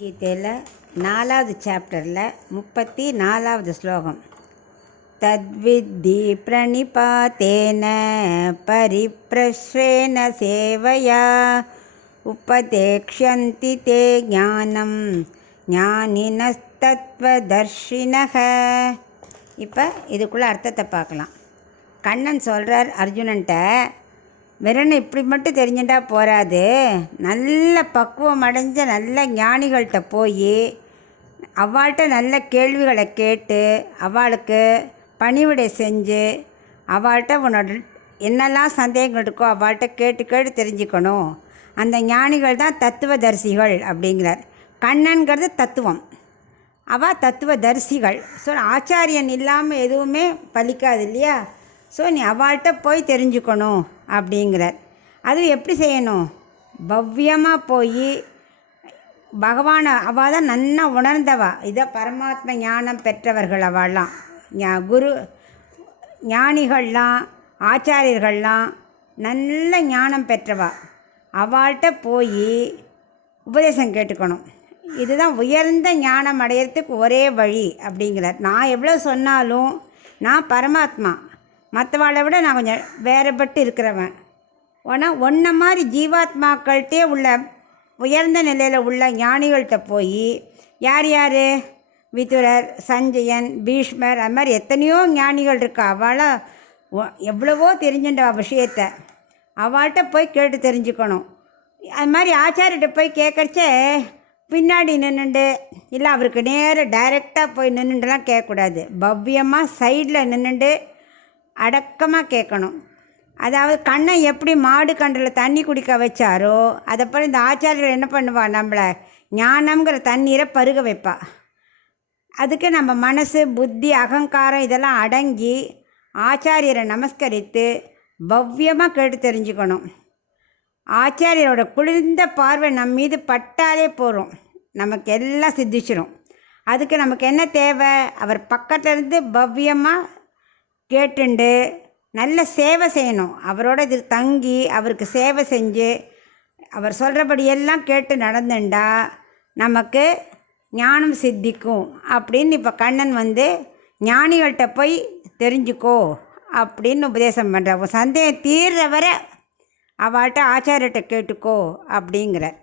கீதையில் 4வது சாப்டரில் 34வது ஸ்லோகம். தத்வித்தி பிரணிபாத்தேன பரிப்ரஷ்ரேண சேவையா உபதேக்ஷ்யந்தி தே ஞானம் ஞானினஸ்தத்வதர்ஷினஹ. இப்போ இதுக்குள்ளே அர்த்தத்தை பார்க்கலாம். கண்ணன் சொல்கிறார் அர்ஜுனன்ட்ட, வெறும் இப்படி மட்டும் தெரிஞ்சுட்டா போகாது, நல்ல பக்குவம் அடைஞ்ச நல்ல ஞானிகள்கிட்ட போய் அவள்கிட்ட நல்ல கேள்விகளை கேட்டு அவளுக்கு பணிவிடை செஞ்சு அவள்கிட்ட உன்னோட என்னெல்லாம் சந்தேகங்கள் இருக்கோ அவள்கிட்ட கேட்டு கேட்டு தெரிஞ்சுக்கணும். அந்த ஞானிகள் தான் தத்துவதரிசிகள் அப்படிங்கிறார். கண்ணன்கிறது தத்துவம், அவள் தத்துவதரிசிகள். ஸோ ஆச்சாரியன் இல்லாமல் எதுவுமே பலிக்காது இல்லையா? ஸோ நீ அவள்கிட்ட போய் தெரிஞ்சுக்கணும் அப்படிங்கிறார். அதுவும் எப்படி செய்யணும்? பவ்யமாக போய் பகவானை அவள் தான் நன்னா உணர்ந்தவா, இதை பரமாத்ம ஞானம் பெற்றவர்கள் அவள்லாம். குரு ஞானிகள்லாம் ஆச்சாரியர்கள்லாம் நல்ல ஞானம் பெற்றவா. அவள்கிட்ட போய் உபதேசம் கேட்டுக்கணும். இதுதான் உயர்ந்த ஞானம் அடையிறதுக்கு ஒரே வழி அப்படிங்கிறார். நான் எவ்வளோ சொன்னாலும் நான் பரமாத்மா, மற்றவாளை விட நான் கொஞ்சம் வேறுபட்டு இருக்கிறவன். ஆனால் ஒன்றை மாதிரி ஜீவாத்மாக்கள்கிட்டே உள்ள உயர்ந்த நிலையில் உள்ள ஞானிகள்கிட்ட போய் யார் யார், விதுரர், சஞ்சயன், பீஷ்மர், அது மாதிரி எத்தனையோ ஞானிகள் இருக்கா. அவளை எவ்வளவோ தெரிஞ்சுட்ட விஷயத்தை அவள்கிட்ட போய் கேட்டு தெரிஞ்சுக்கணும். அது மாதிரி ஆச்சாரியிட்ட போய் கேட்குறச்சே பின்னாடி நின்றுண்டு இல்லை அவருக்கு நேராக டைரெக்டாக போய் நின்றுட்டுலாம் கேட்கக்கூடாது. பவ்யமாக சைடில் நின்றுண்டு அடக்கமாக கேட்கணும். அதாவது கண்ணை எப்படி மாடு கன்றில் தண்ணி குடிக்க வச்சாரோ அதைப்போல் இந்த ஆச்சாரியர்கள் என்ன பண்ணுவா, நம்மளை ஞானம்ங்கிற தண்ணீரை பருக வைப்பா. அதுக்கு நம்ம மனசு புத்தி அகங்காரம் இதெல்லாம் அடங்கி ஆச்சாரியரை நமஸ்கரித்து பவ்யமாக கேட்டு தெரிஞ்சுக்கணும். ஆச்சாரியரோட குளிர்ந்த பார்வை நம்ம மீது பட்டாலே போகிறோம், நமக்கு எல்லாம் சித்திச்சிடும். அதுக்கு நமக்கு என்ன தேவை? அவர் பக்கத்துலேருந்து பவ்யமாக கேட்டுண்டு நல்ல சேவை செய்யணும். அவரோட இது தங்கி அவருக்கு சேவை செஞ்சு அவர் சொல்கிறபடியெல்லாம் கேட்டு நடந்துண்டா நமக்கு ஞானம் சித்திக்கும் அப்படின்னு இப்போ கண்ணன் ஞானிகள்கிட்ட போய் தெரிஞ்சுக்கோ அப்படின்னு உபதேசம் பண்ணுற. சந்தேகம் தீர்ற வரை அவள்கிட்ட ஆச்சாரியர்கிட்ட கேட்டுக்கோ அப்படிங்கிறார்.